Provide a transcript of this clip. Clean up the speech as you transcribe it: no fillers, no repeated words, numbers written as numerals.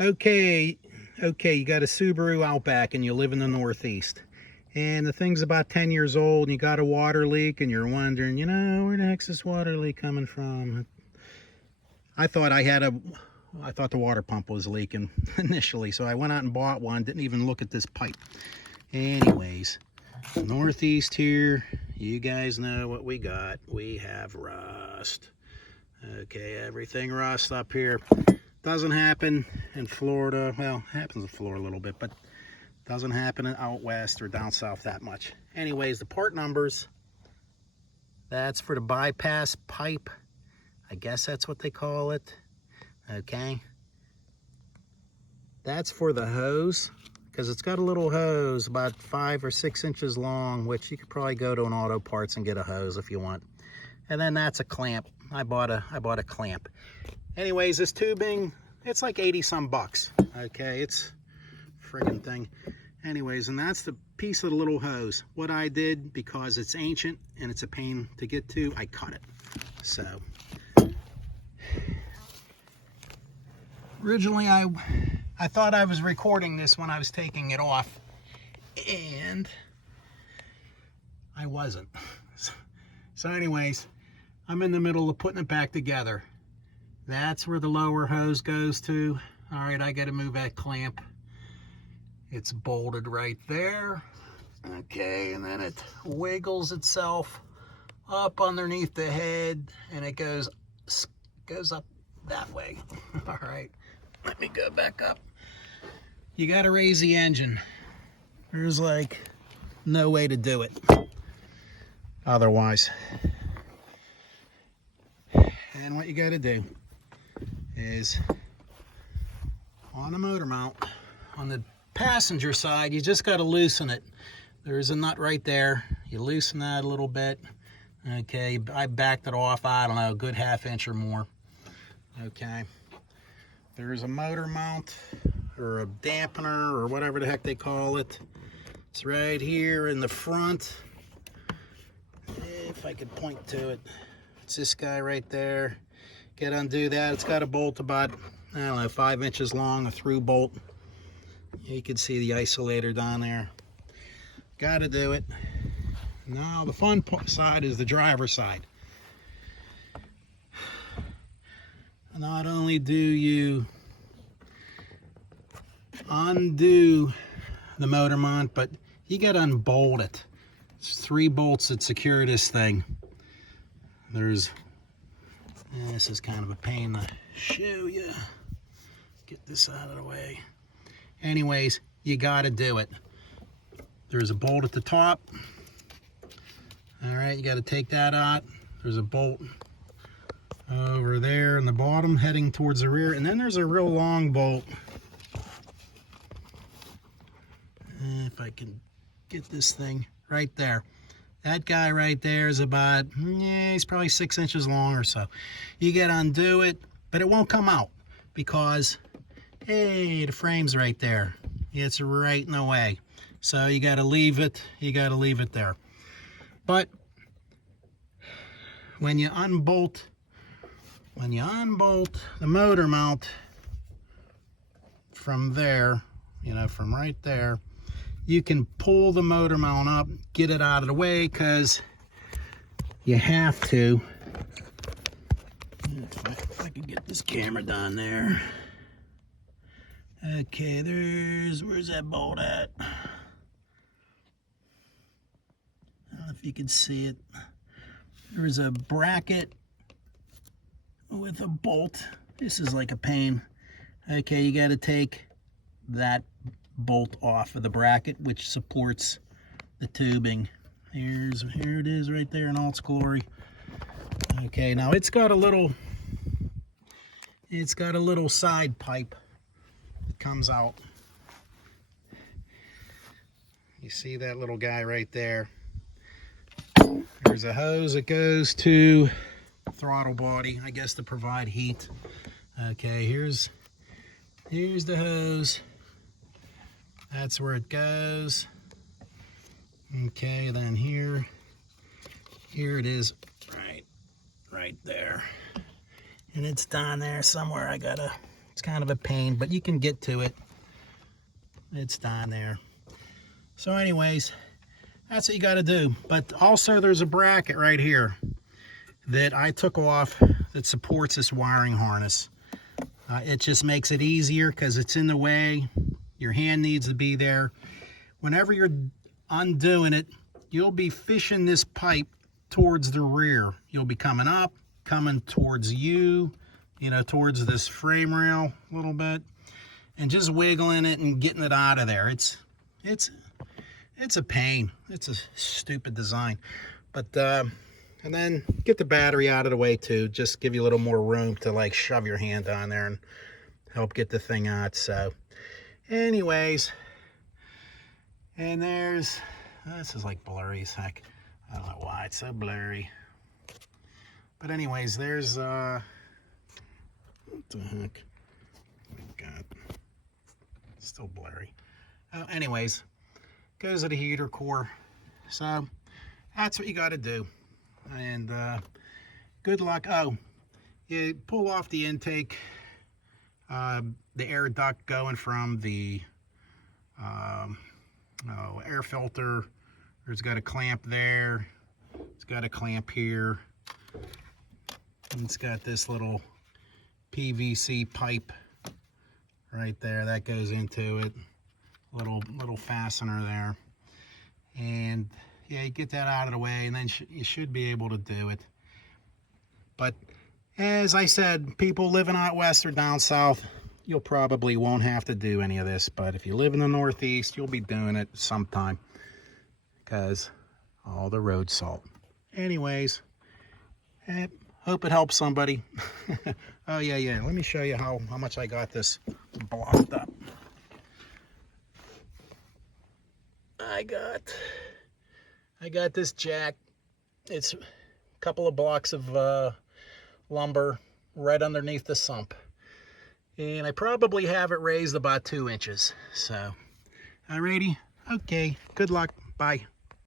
Okay, you got a Subaru Outback and you live in the Northeast. And the thing's about 10 years old and you got a water leak and you're wondering, where the heck's this water leak coming from? I thought the water pump was leaking initially, so I went out and bought one, didn't even look at this pipe. Anyways, Northeast here, you guys know what we got. We have rust. Okay, everything rust up here. Doesn't happen in Florida. Well, happens in Florida a little bit, but doesn't happen out west or down south that much. Anyways, the part numbers, that's for the bypass pipe. I guess that's what they call it. Okay. That's for the hose, because it's got a little hose about 5 or 6 inches long, which you could probably go to an auto parts and get a hose if you want. And then that's a clamp. I bought a clamp. Anyways, this tubing, it's like 80 some bucks. Okay, it's friggin' thing. Anyways, and that's the piece of the little hose. What I did, because it's ancient and it's a pain to get to, I cut it. So originally I thought I was recording this when I was taking it off, and I wasn't. So anyways, I'm in the middle of putting it back together. That's where the lower hose goes to. All right, I got to move that clamp. It's bolted right there. Okay, and then it wiggles itself up underneath the head, and it goes up that way. All right, let me go back up. You got to raise the engine. There's like no way to do it otherwise. And what you got to do is, on the motor mount, on the passenger side, you just got to loosen it. There's a nut right there. You loosen that a little bit. Okay, I backed it off, I don't know, a good ½ inch or more. Okay, there's a motor mount or a dampener or whatever the heck they call it. It's right here in the front. If I could point to it, it's this guy right there. Undo that. It's got a bolt about, I don't know, 5 inches long, a through bolt. You can see the isolator down there. Got to do it. Now the fun side is the driver's side. Not only do you undo the motor mount, but you got to unbolt it. It's 3 bolts that secure this thing. This is kind of a pain to show you. Get this out of the way. Anyways, you got to do it. There's a bolt at the top. All right, you got to take that out. There's a bolt over there in the bottom heading towards the rear, and then there's a real long bolt. If I can get this thing right there. That guy right there is about, he's probably 6 inches long or so. You got to undo it, but it won't come out because, hey, the frame's right there. It's right in the way. So you got to leave it. You got to leave it there. But when you unbolt the motor mount from there, from right there, you can pull the motor mount up, get it out of the way, because you have to. If I could get this camera down there. Okay, where's that bolt at? I don't know if you can see it. There's a bracket with a bolt. This is like a pain. Okay, you got to take that bolt off of the bracket which supports the tubing. Here it is right there in all its glory. Okay, now it's got a little side pipe that comes out. You see that little guy right there? There's a hose that goes to the throttle body, I guess, to provide heat. Okay, here's the hose. That's where it goes. Okay, then here it is, right there. And it's down there somewhere. I gotta It's kind of a pain, but you can get to it. It's down there. So anyways, that's what you got to do. But also there's a bracket right here that I took off that supports this wiring harness. It just makes it easier because it's in the way. Your hand needs to be there. Whenever you're undoing it, you'll be fishing this pipe towards the rear. You'll be coming up, coming towards you, you know, towards this frame rail a little bit, and just wiggling it and getting it out of there. It's a pain. It's a stupid design. But and then get the battery out of the way too. Just give you a little more room to like shove your hand on there and help get the thing out. So anyways, and there's, this is like blurry as heck. I don't know why it's so blurry. But anyways, there's what the heck? Oh my God, it's still blurry. Anyways, goes to the heater core. So that's what you got to do. And good luck. Oh, you pull off the intake, the air duct going from the air filter. There's got a clamp there. It's got a clamp here. And it's got this little PVC pipe right there that goes into it. Little fastener there. And yeah, you get that out of the way, and then you should be able to do it. But as I said, people living out west or down south, you'll probably won't have to do any of this. But if you live in the Northeast, you'll be doing it sometime because all the road salt. Anyways, hope it helps somebody. Oh yeah. Let me show you how much I got this blocked up. I got this jack. It's a couple of blocks of lumber right underneath the sump. And I probably have it raised about 2 inches. So, alrighty. Okay. Good luck. Bye.